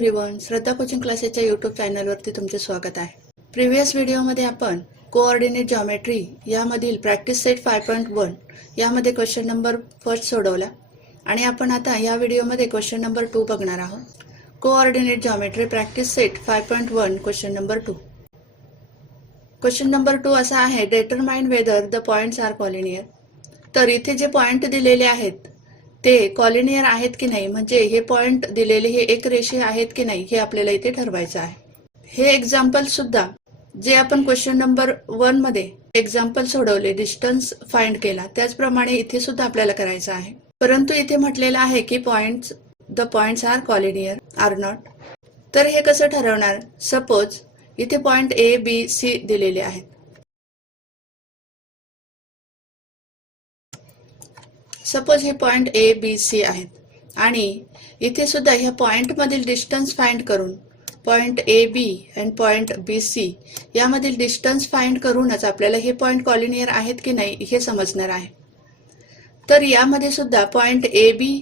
Everyone, श्रद्धा coaching क्लासेसच्या YouTube चॅनलवरती तुमचे स्वागत आहे. प्रिव्हियस व्हिडिओमध्ये आपण कोऑर्डिनेट जॉमेट्री यामधील प्रॅक्टिस सेट 5.1 यामध्ये क्वेश्चन नंबर फर्स्ट सोडवला आणि आपण आता या व्हिडिओमध्ये क्वेश्चन नंबर 2 बघणार आहोत. Coordinate geometry practice set 5.1 question number 2. Question number 2 असा आहे, determine whether the points are collinear. तर इथे जे पॉइंट दिलेले आहेत ते कॉलिनियर आहेत की नाही, म्हणजे हे पॉइंट दिलेले हे एक रेषीय आहेत की नाही हे आपल्याला इथे ठरवायचं आहे. हे एक्झाम्पल सुद्धा जे आपण क्वेश्चन नंबर 1 मध्ये एक्झाम्पल सोडवले, डिस्टन्स फाइंड केला, त्याचप्रमाणे इथे सुद्धा आपल्याला करायचं आहे. परंतु इथे म्हटलेलं आहे की the points are collinear or not. तर हे कसं ठरवणार? सपोज इथे पॉइंट ए बी सी दिलेले आहेत. सपोज हे पॉइंट ए बी सी आहेत आणि इथे सुद्धा ह्या पॉइंट मधील डिस्टन्स फाइंड करून point A B and point B C यामधील डिस्टन्स फाइंड करूनच आपल्याला हे पॉइंट कॉलिनियर आहेत की नाही हे समजणार आहे. तर यामध्ये सुद्धा पॉइंट ए बी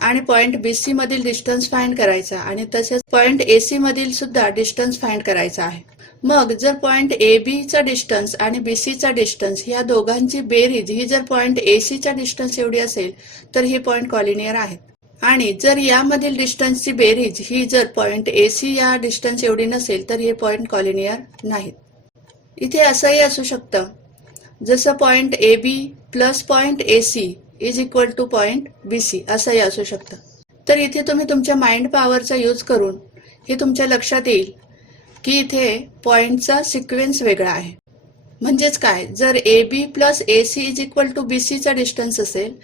आणि पॉइंट बी सी मधील डिस्टन्स फाइंड करायचा आणि तसेच पॉइंट ए सी मधील सुद्धा डिस्टन्स फाइंड करायचा आहे. मग जर पॉइंट ए बी चा डिस्टन्स आणि बी सी चा डिस्टन्स ह्या दोघांची बेरीज ही जर पॉइंट ए सी च्या डिस्टन्स एवढी असेल तर हे पॉइंट कॉलिनियर आहेत. आणि जर यामधील डिस्टन्सची बेरीज ही जर पॉइंट ए सी या डिस्टन्स एवढी नसेल तर हे पॉइंट कॉलिनियर नाहीत. इथे असंही असू शकतं, जसं point A B plus point A C is equal to point B C असंही असू शकतं. तर इथे तुम्ही तुमच्या माइंड पॉवरचा यूज करून हे तुमच्या लक्षात येईल की इथे पॉइंटचा सिक्वेन्स वेगळा आहे. म्हणजेच काय, जर A B plus A C is equal to B C चा डिस्टन्स असेल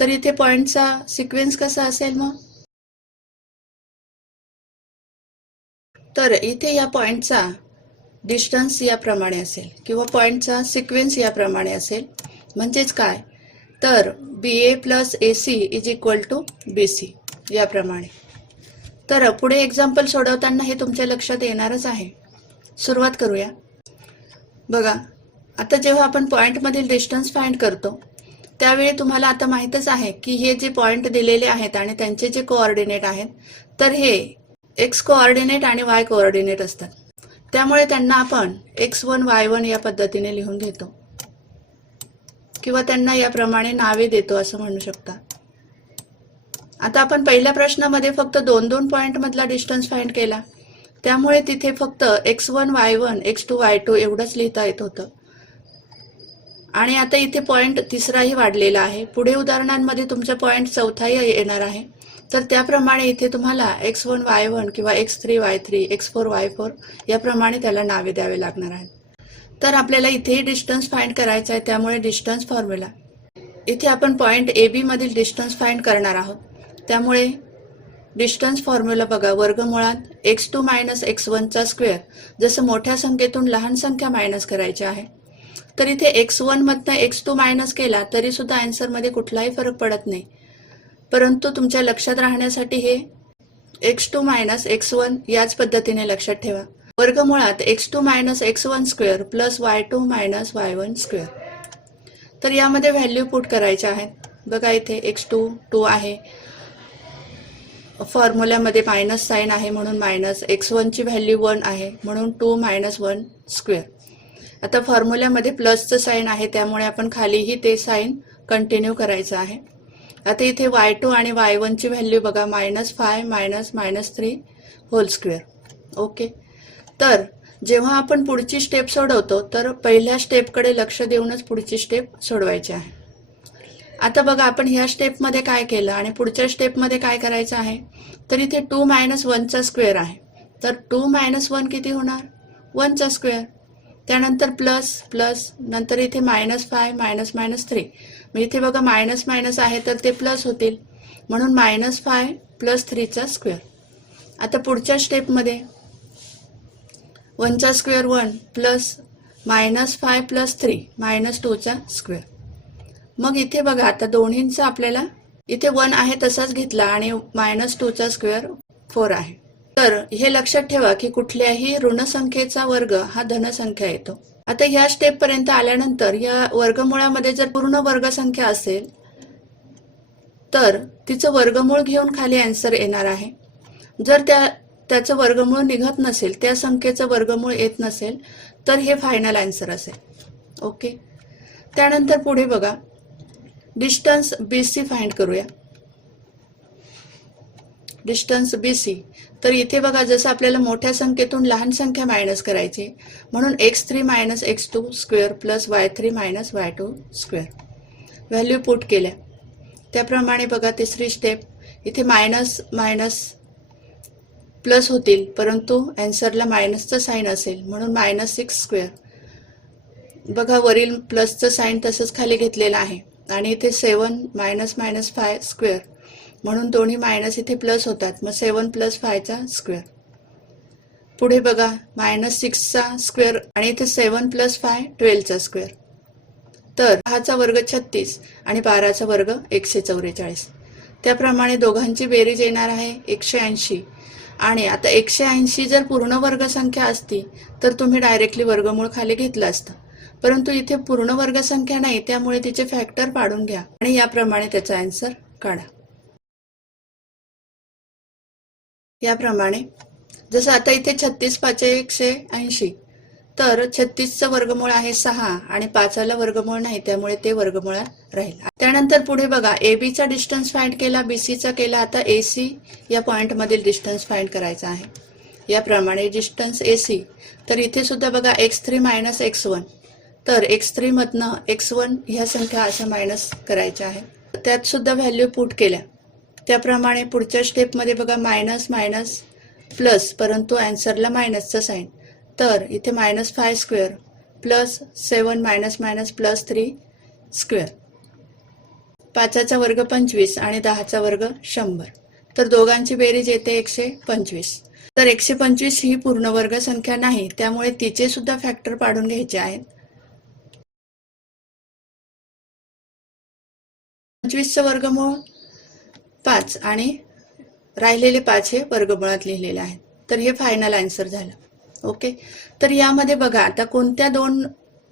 तर इथे पॉइंटचा सिक्वेन्स कसा असेल मग? तर इथे या पॉइंटचा डिस्टन्स याप्रमाणे असेल किंवा पॉइंटचा सिक्वेन्स याप्रमाणे असेल. म्हणजेच काय, तर B A plus A C is equal to B C याप्रमाणे. तर पुढे एक्झाम्पल सोडवताना हे तुमच्या लक्षात येणारच आहे. सुरुवात करूया. बघा, आता जेव्हा आपण पॉइंटमधील डिस्टन्स फाइंड करतो त्यावेळी तुम्हाला आता माहीतच आहे की हे जे पॉइंट दिलेले आहेत आणि त्यांचे जे कोऑर्डिनेट आहेत तर हे एक्स कोऑर्डिनेट आणि वाय कोऑर्डिनेट असतात. त्यामुळे त्यांना आपण x1 y1 या पद्धतीने लिहून घेतो किंवा त्यांना याप्रमाणे नावे देतो असं म्हणू शकता. आता आपण पहिल्या प्रश्नामध्ये फक्त 2 पॉइंट मधला डिस्टन्स फाइंड केला, त्यामुळे तिथे फक्त x1 y1 x2 y2 एवढंच लिहिता येत होतं. आणि आता इथे पॉइंट तिसराही वाढलेला आहे. पुढे उदाहरणांमध्ये तुमचा पॉइंट चौथाही येणार आहे. तर त्याप्रमाणे इथे तुम्हाला x1 y1 किंवा x3 y3 x4 y4 याप्रमाणे त्याला नावे द्यावे लागणार आहेत. तर आपल्याला इथेही डिस्टन्स फाइंड करायचा आहे, त्यामुळे डिस्टन्स फॉर्म्युला. इथे आपण पॉइंट ए बी मधील डिस्टन्स फाइंड करणार आहोत, त्यामुळे डिस्टन्स फॉर्म्युला बघा, वर्गमुळात x2 मायनस x1 चा स्क्वेअर. जसं मोठ्या संख्येतून लहान संख्या मायनस करायची आहे तर इथे x1 मधनं x2 मायनस केला तरी सुद्धा आन्सर मध्ये कुठलाही फरक पडत नाही. परंतु तुमच्या लक्षात राहण्यासाठी हे x2 मायनस x1 याच पद्धतीने लक्षात ठेवा. वर्गमुळात x2 minus x1 square plus y2 minus y1 square. तर यामध्ये व्हॅल्यू पुट करायच्या आहेत. बघा, इथे x2 2 आहे, फॉर्म्युल्यामध्ये मायनस साइन आहे म्हणून मायनस, x1 ची व्हॅल्यू 1 आहे म्हणून 2 मायनस 1 स्क्वेअर. आता फॉर्म्युल्यामध्ये प्लसचं साइन आहे त्यामुळे आपण खालीही ते साइन कंटिन्यू करायचं आहे. आता इथे y2 आणि y1 ची व्हॅल्यू बघा, -5 मायनस 3 होल स्क्वेअर. ओके. तर जेव्हा आपण पुढची स्टेप सोडवतो तर पहिल्या स्टेपकडे लक्ष देऊनच पुढची स्टेप सोडवायची आहे. आता बघा, आपण ह्या स्टेपमध्ये काय केलं आणि पुढच्या स्टेपमध्ये काय करायचं आहे, तर इथे 2 मायनस 1 चा स्क्वेअर आहे. तर 2 मायनस 1 किती होणार? 1 चा स्क्वेअर. त्यानंतर प्लस प्लस, नंतर इथे -5 मायनस 3. मग इथे बघा मायनस मायनस आहे तर ते प्लस होतील म्हणून -5 प्लस 3 चा स्क्वेअर. आता पुढच्या स्टेपमध्ये 1 चा स्क्वेअर 1 प्लस -5 प्लस 3 -2 चा स्क्वेअर. मग इथे बघा, आता दोन्हींचा आपल्याला इथे 1 आहे तसाच घेतला आणि -2 चा स्क्वेअर 4 आहे. तर हे लक्षात ठेवा की कुठल्याही ऋण संख्येचा वर्ग हा धनसंख्या येतो. आता ह्या स्टेप पर्यंत आल्यानंतर या वर्गमुळामध्ये जर पूर्ण वर्गसंख्या असेल तर तिचं वर्गमूळ घेऊन खाली आन्सर येणार आहे. जर त्याचं वर्गमूळ निघत नसेल, त्या संख्येचं वर्गमूळ येत नसेल, तर हे फायनल आन्सर असेल. ओके. त्यानंतर पुढे बघा, डिस्टन्स BC फाइंड करूया. Distance BC. तर इथे बघा, जसं आपल्याला मोठ्या संख्येतून लहान संख्या मायनस करायची, म्हणून x3 minus x2 square plus y3 minus y2 square value put केल्या. त्याप्रमाणे बघा तिसरी स्टेप, इथे मायनस मायनस प्लस होतील, परंतु आन्सरला मायनसचं साईन असेल, म्हणून -6 स्क्वेअर. बघा वरील प्लसचं साईन तसंच खाली घेतलेलं आहे, आणि इथे 7 मायनस मायनस 5 स्क्वेअर, म्हणून दोन्ही मायनस इथे प्लस होतात, मग 7 + 5 स्क्वेअर. पुढे बघा -6 स्क्वेअर, आणि इथे 7 + 5 12 स्क्वेअर. तर 10 वर्ग 36 आणि 12 वर्ग 144. त्याप्रमाणे दोघांची बेरीज येणार आहे 180. आणि आता 180 जर पूर्ण वर्ग संख्या असती तर तुम्ही डायरेक्टली वर्गमूळ खाली घेतलं असतं, परंतु इथे पूर्ण वर्ग संख्या नाही, त्यामुळे तिचे फॅक्टर पाडून घ्या आणि याप्रमाणे त्याचा आन्सर काढा. याप्रमाणे जसं आता इथे 36 5 180, तर 36चं वर्गमूळ आहे 6 आणि 5ला वर्गमूळ नाही, त्यामुळे ते वर्गमूळात राहील. त्यानंतर पुढे बघा, AB चा डिस्टन्स फाइंड केला, BCचा केला, आता AC या पॉइंटमधील डिस्टन्स फाइंड करायचा आहे. याप्रमाणे डिस्टन्स AC. तर इथे सुद्धा बघा x3 मायनस x1, तर x3 मधनं x1 ह्या संख्या अशा मायनस करायच्या आहेत. त्यात सुद्धा व्हॅल्यू पुट केल्या. त्याप्रमाणे पुढच्या स्टेपमध्ये बघा मायनस मायनस प्लस, परंतु आन्सरला मायनसचं साईन, तर इथे -5 square plus 7 minus minus plus 3 square. 5चा वर्ग 25 आणि 10चा वर्ग 100, तर दोघांची बेरीज येते 125. तर 125 ही पूर्ण वर्ग संख्या नाही, त्यामुळे तिचे सुद्धा फॅक्टर पाडून घ्यायचे आहेत. 25चं वर्गमूळ 5 आणि राहिलेले 5 हे वर्गमुळात लिहिलेले आहेत, तर हे फायनल आन्सर झालं. ओके. तर यामध्ये बघा, आता कोणत्या दोन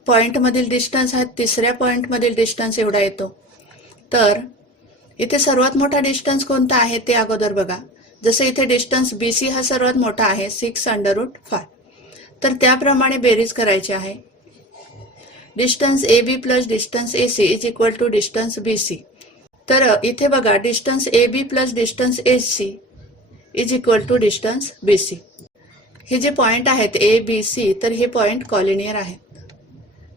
पॉइंटमधील डिस्टन्स आहेत, तिसऱ्या पॉइंटमधील डिस्टन्स एवढा येतो. तर इथे सर्वात मोठा डिस्टन्स कोणता आहे ते अगोदर बघा. जसं इथे डिस्टन्स BC हा सर्वात मोठा आहे 6√5, तर त्याप्रमाणे बेरीज करायची आहे. Distance AB plus distance AC is equal to distance BC. तर इथे बघा, distance AB plus distance AC is equal to distance BC. हे जे पॉइंट आहेत ABC, तर हे पॉइंट कॉलिनियर आहेत.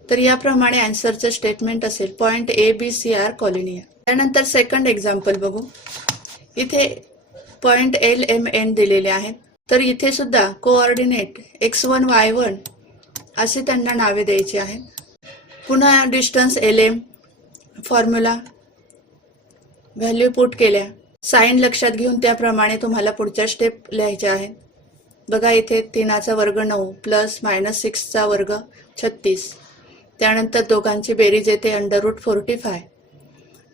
तर याप्रमाणे आन्सरचं स्टेटमेंट असेल पॉइंट ABC आर कॉलिनियर. त्यानंतर सेकंड एक्झाम्पल बघू. इथे पॉइंट LMN दिलेले आहेत, तर इथे सुद्धा कोऑर्डिनेट x1 y1 असे त्यांना नावे द्यायची आहेत. पुन्हा distance LM, formula, value put केल्या, साईन लक्षात घेऊन त्याप्रमाणे तुम्हाला पुढच्या स्टेप लिहायच्या आहेत. बघा इथे 3चा वर्ग 9 प्लस -6चा वर्ग 36. त्यानंतर दोघांची बेरीज येते √45.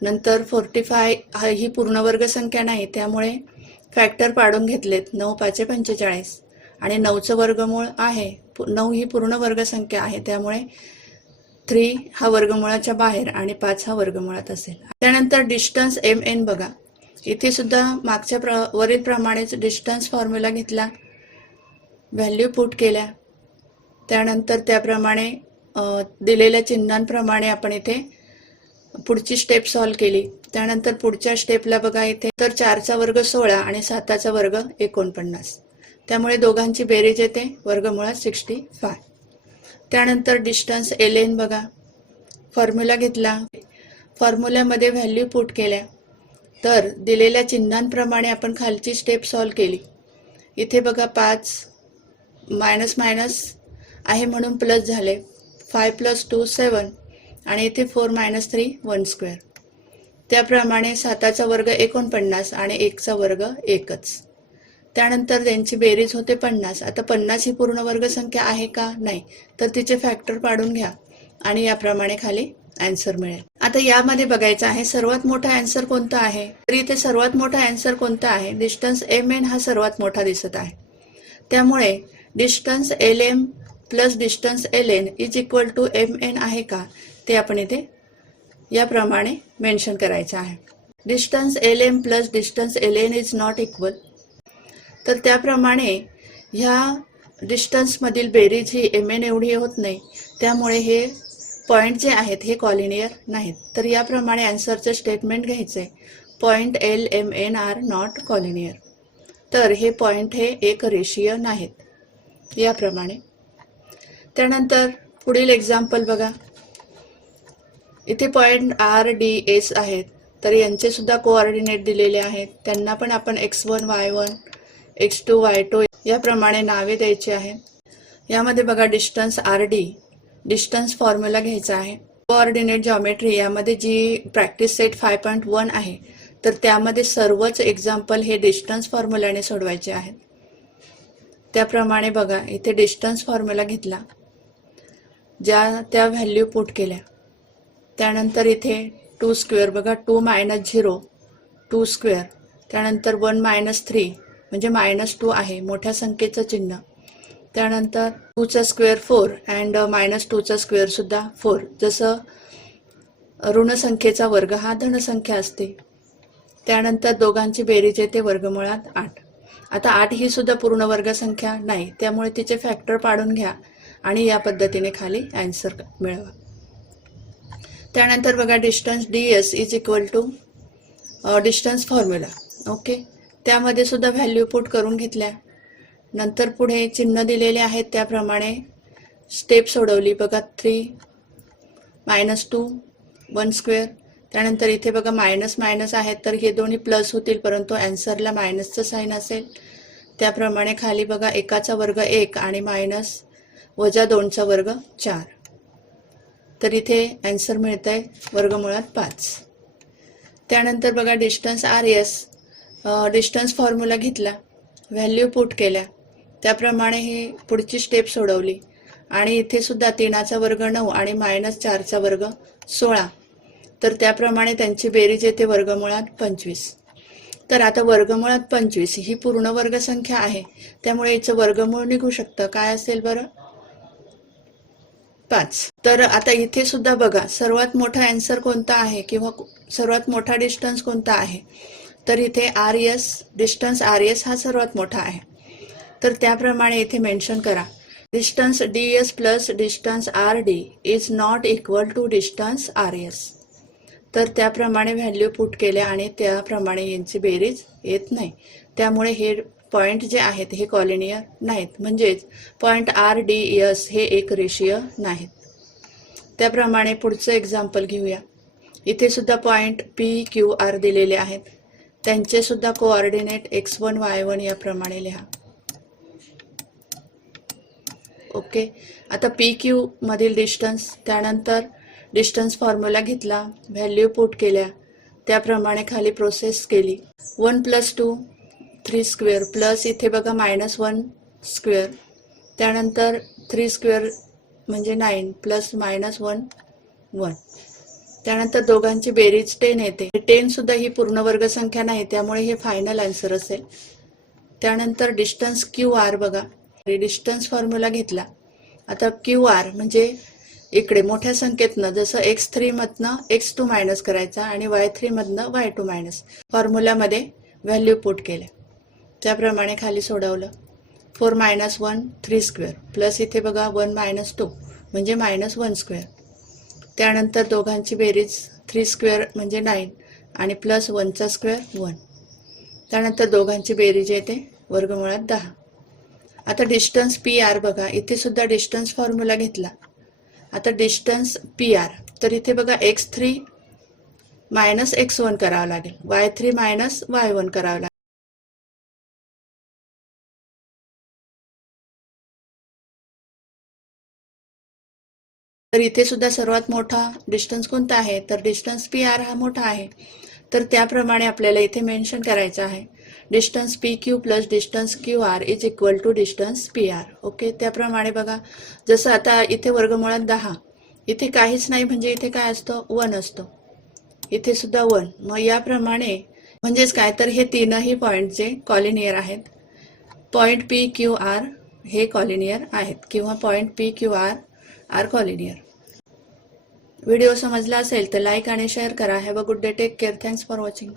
नंतर 45 ही पूर्ण वर्ग संख्या नाही, त्यामुळे फॅक्टर पाडून घेतलेत. 9 5 45 आणि 9चं वर्गमूळ आहे, 9 ही पूर्ण वर्ग संख्या आहे, त्यामुळे 3 हा वर्गमुळाच्या बाहेर आणि 5 हा वर्गमुळात असेल. त्यानंतर डिस्टन्स MN बघा, इथे सुद्धा मागच्या वरील प्रमाणेच डिस्टन्स फॉर्म्युला घेतला, व्हॅल्यू पुट केल्या. त्यानंतर त्याप्रमाणे दिलेल्या चिन्हांप्रमाणे आपण इथे पुढची स्टेप सॉल्व केली. त्यानंतर पुढच्या स्टेपला बघा, इथे तर 4चा वर्ग 16 आणि 7चा वर्ग 49, त्यामुळे दोघांची बेरीज येते वर्गमुळात 65. त्यानंतर डिस्टन्स LN बघा, फॉर्म्युला घेतला, फॉर्म्युल्यामध्ये व्हॅल्यू पुट केल्या, तर दिलेल्या चिन्हांप्रमाणे आपण खालची स्टेप सॉल्व केली. इथे बघा 5 मायनस मायनस आहे म्हणून प्लस झाले, 5 + 2 7 आणि इथे 4 - 3 1 स्क्वेअर. त्याप्रमाणे 7चा वर्ग 49 आणि 1चा वर्ग 1च. त्यानंतर त्यांची बेरीज होते 50. आता 50 ही पूर्ण वर्ग संख्या आहे का, नाही, तर तिचे फॅक्टर पाडून घ्या आणि याप्रमाणे खाली आन्सर मिळेल. आता यामध्ये बघायचं आहे सर्वात मोठा आन्सर कोणता आहे. तर इथे सर्वात मोठा आन्सर कोणता आहे, डिस्टन्स MN हा सर्वात मोठा दिसत आहे, त्यामुळे distance LM plus distance LN is equal to MN आहे का ते आपण इथे याप्रमाणे मेन्शन करायचं आहे. Distance LM plus distance LN is not equal. तर त्याप्रमाणे ह्या डिस्टन्समधील बेरीज ही mn एवढी होत नाही, त्यामुळे हे पॉईंट जे आहेत हे कॉलिनियर नाहीत. तर याप्रमाणे आन्सरचं स्टेटमेंट घ्यायचं आहे, point L, M, N are not collinear. तर हे पॉईंट हे एक रेषीय नाहीत याप्रमाणे. त्यानंतर पुढील एक्झाम्पल बघा. इथे पॉईंट R, D, S आहेत. तर यांचे सुद्धा कोऑर्डिनेट दिलेले आहेत. त्यांना पण आपण x1, y1, x2, y2 याप्रमाणे नावे द्यायची आहेत. यामध्ये बघा डिस्टन्स RD, डिस्टन्स फॉर्म्युला घ्यायचा आहे. कोऑर्डिनेट जॉमेट्री यामध्ये जी प्रॅक्टिस सेट 5.1 आहे, तर त्यामध्ये सर्वच एक्झाम्पल हे डिस्टन्स फॉर्म्युलाने सोडवायचे आहेत. त्याप्रमाणे बघा इथे डिस्टन्स फॉर्म्युला घेतला, ज्या त्या व्हॅल्यू पुट केल्या. त्यानंतर इथे 2 स्क्वेअर बघा, 2 - 0 2 स्क्वेअर. त्यानंतर 1 - 3 म्हणजे -2 आहे, मोठ्या संख्येचं चिन्ह. त्यानंतर 2चा स्क्वेअर 4 अँड -2चा स्क्वेअर सुद्धा 4. जसं ऋण संख्येचा वर्ग हा धनसंख्या असते. त्यानंतर दोघांची बेरीज येते वर्गमुळात 8. आता 8 ही सुद्धा पूर्ण वर्ग संख्या नाही, त्यामुळे तिचे फॅक्टर पाडून घ्या आणि या पद्धतीने खाली आन्सर मिळवा. त्यानंतर बघा distance DS is equal to distance formula. Okay, त्यामध्ये सुद्धा व्हॅल्यू पुट करून घेतल्या. नंतर पुढे चिन्ह दिलेले आहेत त्याप्रमाणे स्टेप सोडवली. बघा 3 - 2 1 स्क्वेअर. त्यानंतर इथे बघा मायनस मायनस आहेत, तर हे दोन्ही प्लस होतील, परंतु आन्सरला मायनसचं साईन असेल. त्याप्रमाणे खाली बघा 1चा वर्ग 1 आणि मायनस वजा 2चा वर्ग 4. तर इथे आन्सर मिळतंय वर्गमुळात 5. त्यानंतर बघा डिस्टन्स RS, डिस्टन्स फॉर्म्युला घेतला, व्हॅल्यू पुट केल्या. त्याप्रमाणे हे पुढची स्टेप सोडवली आणि इथे सुद्धा 3चा वर्ग 9 आणि -4चा वर्ग 16. तर त्याप्रमाणे त्यांची बेरीज येते वर्गमुळात 25. तर आता वर्गमुळात 25 ही पूर्ण वर्ग संख्या आहे, त्यामुळे याचं वर्गमूळ निघू शकतं. काय असेल बरं? 5. तर आता इथे सुद्धा बघा सर्वात मोठा आन्सर कोणता आहे किंवा सर्वात मोठा डिस्टन्स कोणता आहे, तर इथे RS, डिस्टन्स RS हा सर्वात मोठा आहे. तर त्याप्रमाणे इथे मेन्शन करा, distance DS plus distance RD is not equal to distance RS. तर त्याप्रमाणे व्हॅल्यू पुट केल्या आणि त्याप्रमाणे यांची बेरीज येत नाही, त्यामुळे हे पॉईंट जे आहेत हे कॉलिनियर नाहीत, म्हणजेच पॉईंट RDS हे एक रेषीय नाहीत. त्याप्रमाणे पुढचं एक्झाम्पल घेऊया. इथे सुद्धा पॉईंट PQR दिलेले आहेत, त्यांचे सुद्धा कोऑर्डिनेट x1, y1 याप्रमाणे लिहा. ओके, आता PQ मधील डिस्टन्स, त्यानंतर डिस्टन्स फॉर्म्युला घेतला, व्हॅल्यू पुट केल्या, त्याप्रमाणे खाली प्रोसेस केली. 1 + 2 3 स्क्वेअर प्लस इथे बघा -1 स्क्वेअर. त्यानंतर 3 स्क्वेअर म्हणजे 9 प्लस -1 1. त्यानंतर दोघांची बेरीज 10 येते. 10 सुद्धा ही पूर्ण वर्ग संख्या नाही, त्यामुळे हे फायनल आन्सर असेल. त्यानंतर डिस्टन्स QR बघा, डिस्टन्स फॉर्म्युला घेतला. आता QR म्हणजे इकडे मोठ्या संख्येतनं जसं x3 मधनं x2 मायनस करायचा आणि y3 मधनं y2 मायनस. फॉर्म्युल्यामध्ये व्हॅल्यू पुट केल्या, त्याप्रमाणे खाली सोडवलं. 4 - 1 3 स्क्वेअर प्लस इथे बघा 1 - 2 म्हणजे -1 स्क्वेअर. त्यानंतर दोघांची बेरीज 3 स्क्वेअर म्हणजे 9 आणि प्लस 1चा स्क्वेअर 1. त्यानंतर दोघांची बेरीज येते वर्गमुळात 10. आता डिस्टन्स PR बघा, इथे सुद्धा डिस्टन्स फॉर्म्युला घेतला. आता डिस्टन्स PR, तर इथे बघा x3 - x1 करावं लागेल, y3 - y1 करावं लागेल. तर इथे सुद्धा सर्वात मोठा डिस्टन्स कोणता आहे, तर डिस्टन्स PR हा मोठा आहे. तर त्याप्रमाणे आपल्याला इथे मेन्शन करायचं आहे, distance PQ plus distance QR is equal to distance PR. Okay, त्याप्रमाणे बघा जसं आता इथे वर्गमुळात 10, इथे काहीच नाही म्हणजे इथे काय असतं 1 असतो, इथे सुद्धा 1. मग याप्रमाणे म्हणजेच काय, तर हे तीनही पॉईंट जे कॉलिनियर आहेत, पॉईंट PQR हे कॉलिनियर आहेत किंवा point PQR are collinear. Video समजला असेल तर लाईक आणि शेअर करा. Have a good day, take care, thanks for watching.